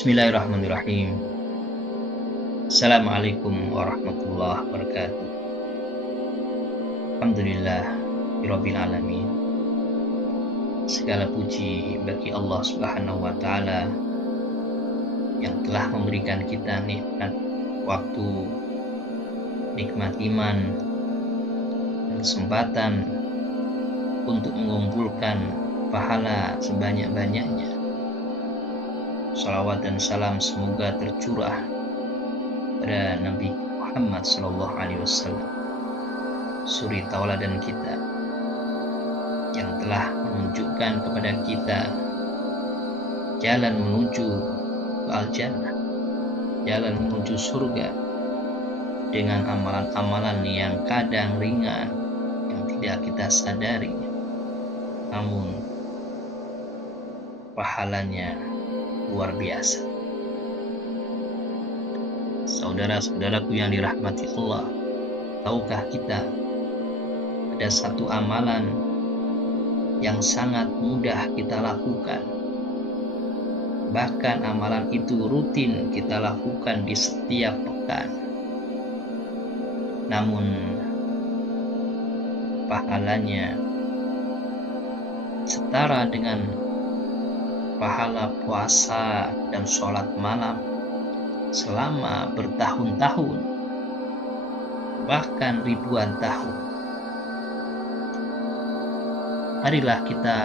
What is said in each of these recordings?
Bismillahirrahmanirrahim. Assalamualaikum warahmatullahi wabarakatuh. Alhamdulillah Rabbil alamin. Segala puji bagi Allah Subhanahu wa taala yang telah memberikan kita nikmat waktu, nikmat iman, dan kesempatan untuk mengumpulkan pahala sebanyak-banyaknya. Salawat dan salam semoga tercurah pada Nabi Muhammad SAW, suri tauladan kita yang telah menunjukkan kepada kita jalan menuju ke al-jannah, jalan menuju surga dengan amalan-amalan yang kadang ringan, yang tidak kita sadari, namun pahalanya luar biasa. Saudara-saudaraku yang dirahmati Allah, tahukah kita ada satu amalan yang sangat mudah kita lakukan, bahkan amalan itu rutin kita lakukan di setiap pekan, namun pahalanya setara dengan pahala puasa dan sholat malam selama bertahun-tahun, bahkan ribuan tahun. Marilah kita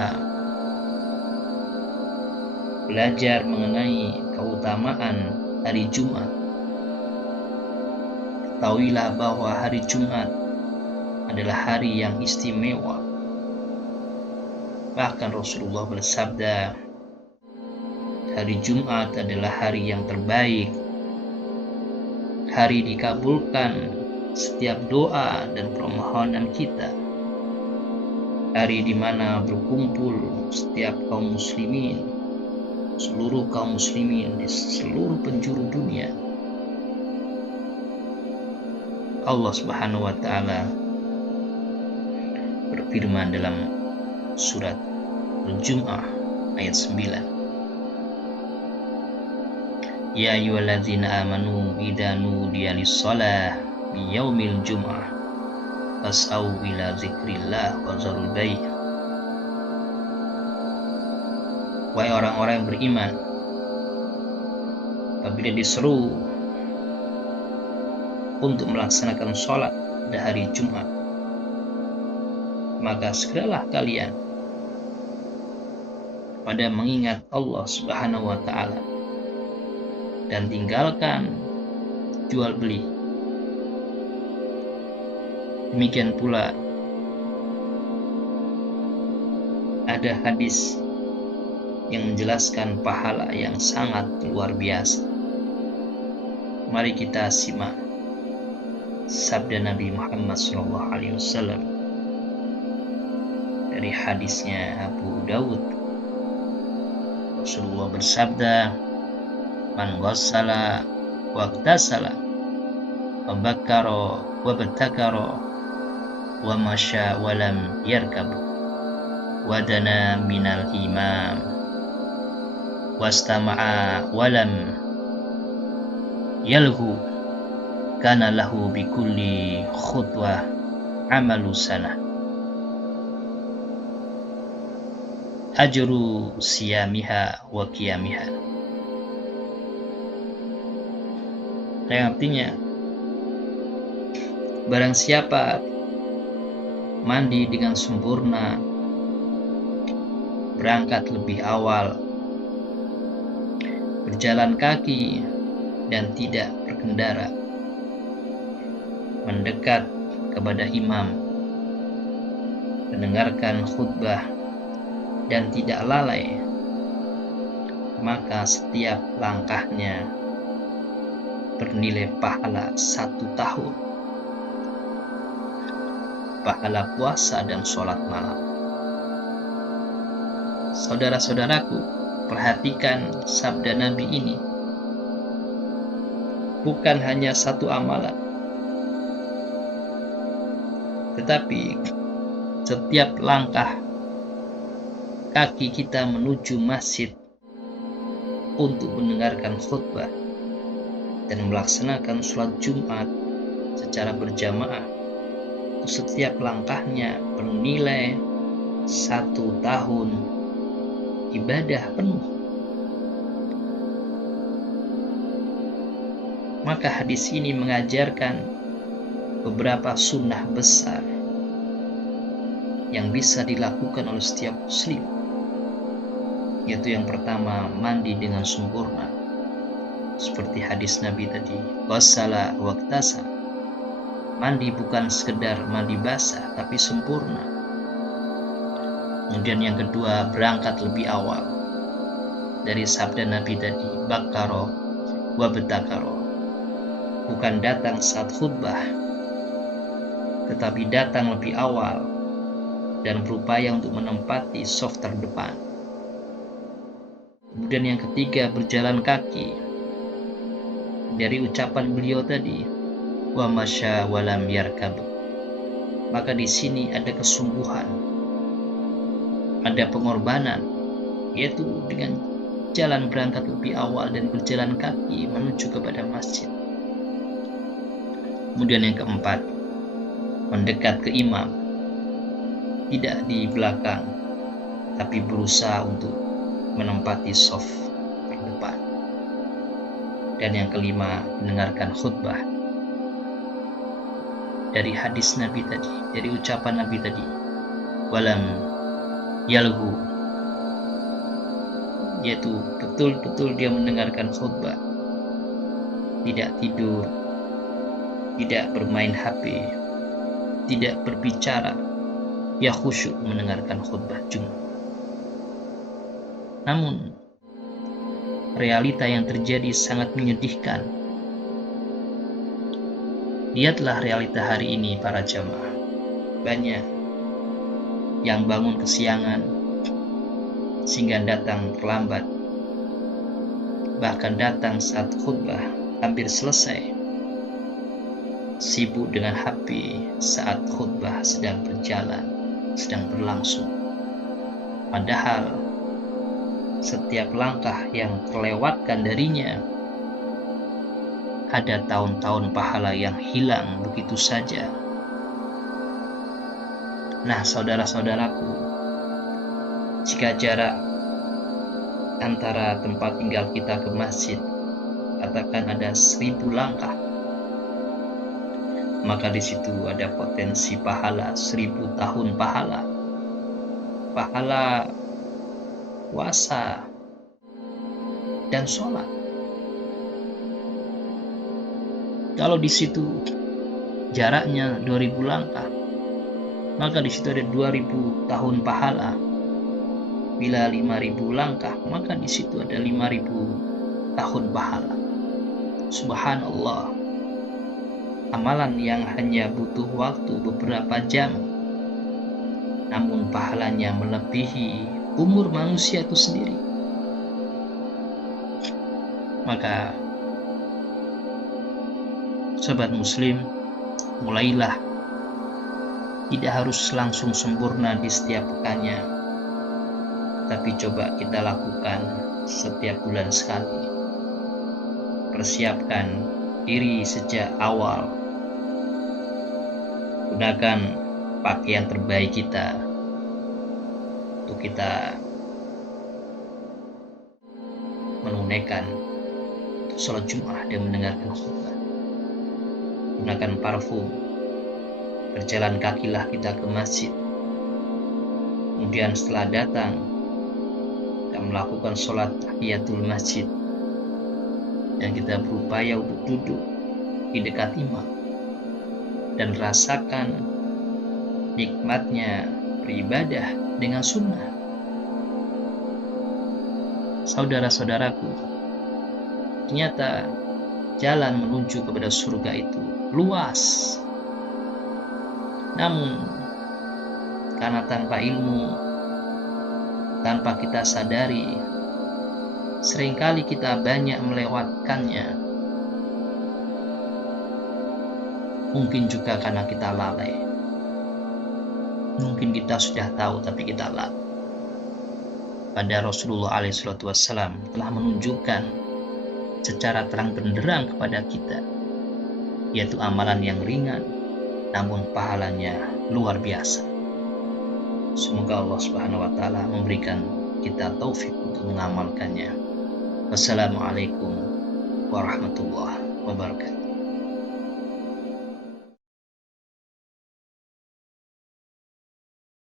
belajar mengenai keutamaan hari Jumat. Ketahuilah bahwa hari Jumat adalah hari yang istimewa. Bahkan Rasulullah bersabda, hari Jumat adalah hari yang terbaik, hari dikabulkan setiap doa dan permohonan kita, hari di mana berkumpul setiap kaum muslimin, seluruh kaum muslimin di seluruh penjuru dunia. Allah Subhanahu wa taala berfirman dalam surat Al-Jum'ah ayat 9, Ya ayyuhalladzina amanu idza nudiya lis-shalah min yaumil jum'ah fas'au ila dzikrillah wa zarul bai'. Wahai orang-orang yang beriman, apabila diseru untuk melaksanakan sholat pada hari Jumat, maka segeralah kalian pada mengingat Allah Subhanahu wa taala dan tinggalkan jual beli. Demikian pula ada hadis yang menjelaskan pahala yang sangat luar biasa. Mari kita simak sabda Nabi Muhammad SAW dari hadisnya Abu Dawud. Rasulullah bersabda, Man ghassala wa iktasala wa bakkara wa batakara wa masya wa lam yarkab wa dana minal imam wastama'a wa lam yalhu kana lahu bikulli khutwah amalu sanah ajru siyamiha wa qiyamiha. Yang artinya, barang siapa mandi dengan sempurna, berangkat lebih awal, berjalan kaki dan tidak berkendara, mendekat kepada imam, mendengarkan khutbah dan tidak lalai, maka setiap langkahnya bernilai pahala 1 tahun, pahala puasa dan sholat malam. Saudara-saudaraku, perhatikan sabda Nabi ini. Bukan hanya satu amalan, tetapi setiap langkah kaki kita menuju masjid untuk mendengarkan khutbah dan melaksanakan sholat Jumat secara berjamaah, setiap langkahnya bernilai 1 tahun ibadah penuh. Maka hadis ini mengajarkan beberapa sunnah besar yang bisa dilakukan oleh setiap muslim, yaitu yang pertama, mandi dengan sempurna, seperti hadis Nabi tadi, wassala waktasa. Mandi bukan sekedar mandi basah, tapi sempurna. Kemudian yang kedua, berangkat lebih awal, dari sabda Nabi tadi, bakaro wa betakaro. Bukan datang saat khutbah, tetapi datang lebih awal dan berupaya untuk menempati saf terdepan. Kemudian yang ketiga, berjalan kaki, dari ucapan beliau tadi, wa masya walam yarkab. Maka di sini ada kesungguhan, ada pengorbanan, yaitu dengan jalan berangkat lebih awal dan berjalan kaki menuju kepada masjid. Kemudian yang keempat, mendekat ke imam, tidak di belakang, tapi berusaha untuk menempati saf terdepan. Dan yang kelima, mendengarkan khutbah. Dari hadis Nabi tadi, dari ucapan Nabi tadi, walam yalhu, yaitu betul-betul dia mendengarkan khutbah, tidak tidur, tidak bermain HP, tidak berbicara, ya khusyuk mendengarkan khutbah Jumat. Namun realita yang terjadi sangat menyedihkan. Lihatlah realita hari ini para jamaah. Banyak yang bangun kesiangan sehingga datang terlambat, bahkan datang saat khutbah hampir selesai, sibuk dengan HP saat khutbah sedang berjalan, sedang berlangsung. Padahal setiap langkah yang terlewatkan darinya, ada tahun-tahun pahala yang hilang begitu saja. Nah, saudara-saudaraku, jika jarak antara tempat tinggal kita ke masjid katakan ada 1000 langkah, maka di situ ada potensi pahala 1000 tahun pahala. Pahala puasa dan sholat. Kalau di situ jaraknya 2000 langkah, maka di situ ada 2000 tahun pahala. Bila 5000 langkah, maka di situ ada 5000 tahun pahala. Subhanallah. Amalan yang hanya butuh waktu beberapa jam, namun pahalanya melebihi umur manusia itu sendiri. Maka sobat muslim, mulailah. Tidak harus langsung sempurna di setiap pekannya, tapi coba kita lakukan setiap bulan sekali. Persiapkan diri sejak awal. Gunakan pakaian terbaik kita untuk kita menunaikan sholat Jumat dan mendengarkan khutbah. Gunakan parfum. Berjalan kakilah kita ke masjid. Kemudian setelah datang, kita melakukan sholat tahiyatul masjid, dan kita berupaya untuk duduk di dekat imam dan rasakan nikmatnya beribadah dengan sunnah. Saudara-saudaraku, ternyata jalan menuju kepada surga itu luas. Namun karena tanpa ilmu, tanpa kita sadari, seringkali kita banyak melewatkannya. Mungkin juga karena kita lalai. Mungkin kita sudah tahu tapi kita lalai. pada Rasulullah SAW telah menunjukkan secara terang benderang kepada kita, yaitu amalan yang ringan namun pahalanya luar biasa. Semoga Allah Subhanahu wa taala memberikan kita taufik untuk mengamalkannya. Wassalamualaikum warahmatullahi wabarakatuh.